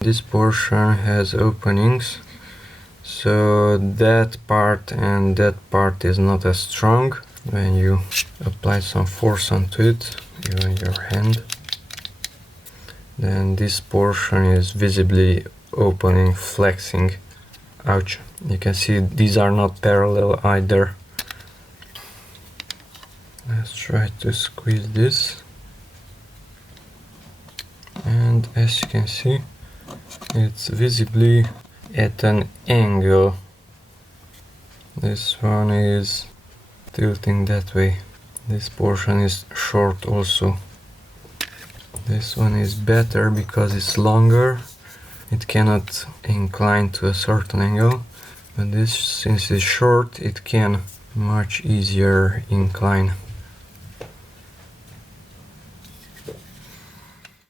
This portion has openings, so that part and that part is not as strong. When you apply some force onto it, even your hand, then this portion is visibly opening, flexing. Ouch. You can see these are not parallel either. Let's try to squeeze this. And as you can see, it's visibly at an angle. This one is tilting that way. This portion is short also. This one is better because it's longer. It cannot incline to a certain angle, but this, since it's short, it can much easier incline.